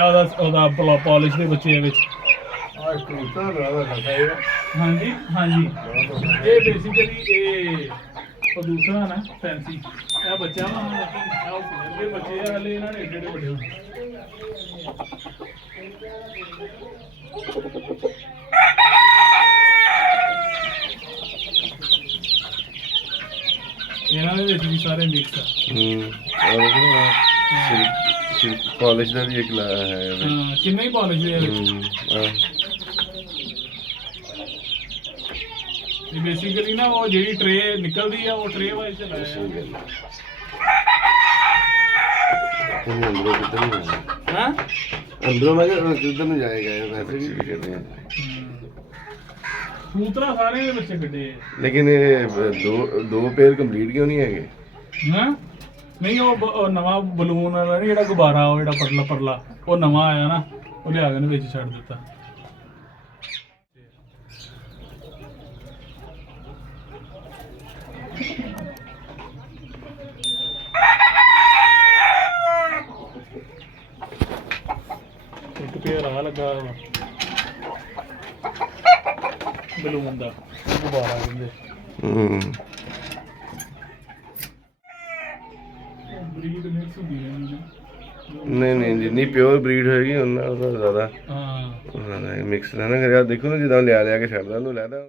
ਉਹਦਾ ਪਾਲਿਸ਼ ਦੇ ਬੱਚੇ ਆ ਵਿੱਚ। ਹਾਂਜੀ ਹਾਂਜੀ, ਇਹ ਬੇਸਿਕਲੀ ਇਹ ਦੂਸਰਾ ਨਾ ਫੈਂਸੀ ਇਹ ਬੱਚਾ ਵਾ ਇਹ ਬੱਚੇ ਆ ਹਲੇ ਇਹਨਾਂ ਨੇ ਏਡੇ ਏਡੇ ਵੱਡੇ ਹੋਣੇ। ਇਹਨਾਂ ਦੇ ਵਿੱਚ ਵੀ ਸਾਰੇ ਮਿਕਸ ਆ। ਕਾਲਜ ਦਾ ਵੀ ਇੱਕ ਲਾਇਆ ਹੈ। ਹਾਂ ਕਿੰਨੇ ਹੀ ਕਾਲਜ ਦੇ ਵਿੱਚ। ਇਹ ਬੇਸਿਕਲੀ ਨਾ ਉਹ ਜਿਹੜੀ ਟਰੇ ਨਿਕਲਦੀ ਆ ਉਹ ਟਰੇ ਵਾਈਜ਼ ਤੇ ਲਾਇਆ। अंदरों किधर नहीं जाएगा? हाँ अंदरों में किधर नहीं जाएगा? वैसे भी कहते हैं सूत्रा सारे ਦੇ ਬੱਚੇ ਕੱਢੇ। लेकिन ये दो पेयर कंप्लीट क्यों नहीं है? ਹਾਂ ਨਹੀਂ ਉਹ ਨਵਾਂ ਬਲੂਨ ਵਾਲਾ ਨੀ ਜਿਹੜਾ ਗੁਬਾਰਾ ਉਹ ਜਿਹੜਾ ਪਰਲਾ ਪਰਲਾ ਉਹ ਨਵਾਂ ਆਇਆ ਨਾ ਉਹ ਲਿਆ ਕੇ ਨੇ ਵਿੱਚ ਛੱਡ ਦਿੱਤਾ। ਇੱਕ ਪੇਰ ਆ ਲੱਗਾ ਬਲੂਨ ਦਾ ਗੁਬਾਰਾ ਕਹਿੰਦੇ। ਬਰੀਡ ਮਿਕਸ ਹੁੰਦੀ ਹੈ नहीं नहीं जितनी प्योर ब्रीड होएगी उतना ज़्यादा ਹਾਂ मिक्स रहना। यार देखो ना जिदा लिया लिया के छड़दा ਉਹਨੂੰ ਲੈਦਾ।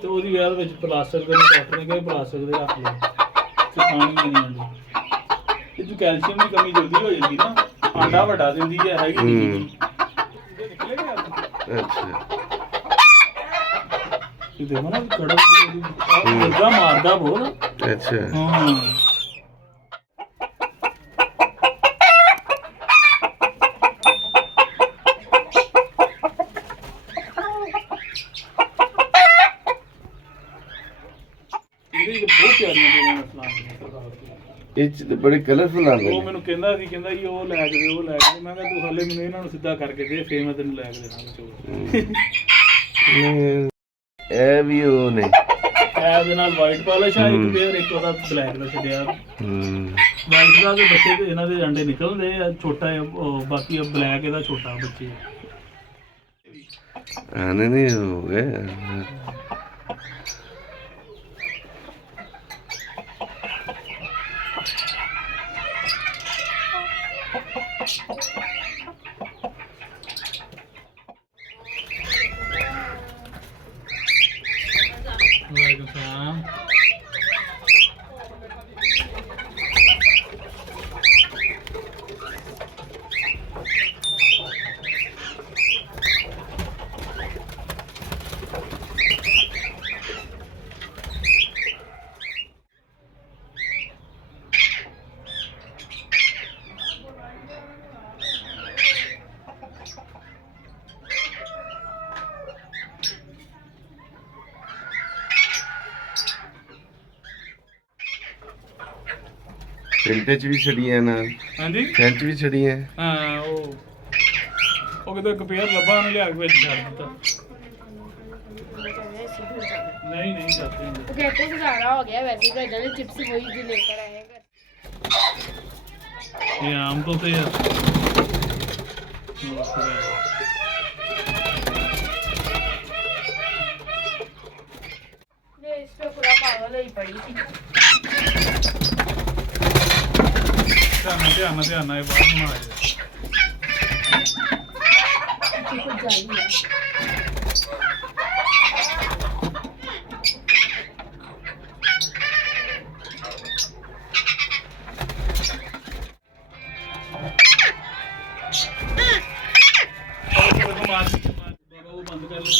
ਤੇ ਉਹਦੀ ਯਾਰ ਵਿੱਚ ਪਲਾਸਟਿਕ ਦੇ ਡਾਕਟਰ ਨੇ ਕਿਹਾ ਪਲਾਸਟਿਕ ਦੇ ਰੱਖ ਲਓ ਤੇ ਖਾਣੀ ਨਹੀਂ ਆਉਂਦੀ। ਇਹ ਜੋ ਕੈਲਸ਼ੀਅਮ ਦੀ ਕਮੀ ਜਲਦੀ ਹੋ ਜਾਂਦੀ ਨਾ ਆਂਡਾ ਵੱਡਾ ਦਿੰਦੀ ਹੈ ਹੈਗੀ ਨਹੀਂ ਨਿਕਲੇ ਗਿਆ। अच्छा ਇਹ ਦੇਖੋ ਨਾ ਕੜਕ ਮੁਰਗਾ ਮਾਰਦਾ ਬਹੁਤ। अच्छा ਹਾਂ ਇਹ ਬਹੁਤ ਪਿਆਰੀਆਂ ਜਿਹੜੀਆਂ ਨਸਲਾਂ ये बड़े कलरफुल आते ਉਹ हैं। ਮੈਨੂੰ ਕਹਿੰਦਾ ਸੀ ਕਹਿੰਦਾ ਜੀ ਉਹ ਲੈ ਕੇ ਦੇ ਉਹ ਲੈ ਕੇ ਦੇ। ਮੈਂ ਕਿਹਾ ਤੂੰ ਹਾਲੇ ਮੈਨੂੰ ਇਹਨਾਂ ਨੂੰ ਸਿੱਧਾ ਕਰਕੇ ਦੇ ਫੇਰ ਮੈਂ ਤੈਨੂੰ ਲੈ ਕੇ ਦੇਣਾ ਚੋਰ। ਇਹ ਵੀ ਉਹ ਨੇ ਐ ਦੇ ਨਾਲ ਵਾਈਟ ਪਾਲਿਸ਼ ਆ ਇੱਕ ਪੇਅਰ ਇੱਕ ਉਹਦਾ ਬਲੈਕ ਦਾ ਛੱਡਿਆ। ਵਾਈਟ ਦਾ ਦੇ ਬੱਚੇ ਤੇ ਇਹਨਾਂ ਦੇ ਅੰਡੇ ਨਿਕਲਦੇ ਆ ਛੋਟਾ ਬਾਕੀ ਬਲੈਕ ਇਹਦਾ ਛੋਟਾ ਬੱਚੇ। ਆਨੇ ਨਹੀਂ ਹੋ ਗਏ। ਵਾਹਿਗੁਰੂ ਸਾਹਿਬ ਪਿੰਟੇ ਚ ਵੀ ਛੜੀਆਂ ਨਾਲ। ਹਾਂਜੀ ਫ੍ਰੈਂਚ ਵੀ ਛੜੀਆਂ। ਹਾਂ ਉਹ ਕਿਤੇ ਇੱਕ ਪੇਅਰ ਲੱਭਾ ਉਹਨੇ ਲਿਆ ਕੇ ਵਿੱਚ ਛੱਡ ਦਿੱਤਾ। नहीं नहीं जाते हैं तो कहते हैं गुजारा हो गया वैसे का जल्दी चिप्स वही जो लेकर आएगा। ये आम तो थे यार ये इस पे पूरा पागल ही पड़ी थी। ध्यान ध्यान ये बाहर ना आ जाए। कुछ जाली है वो बंद कर ले।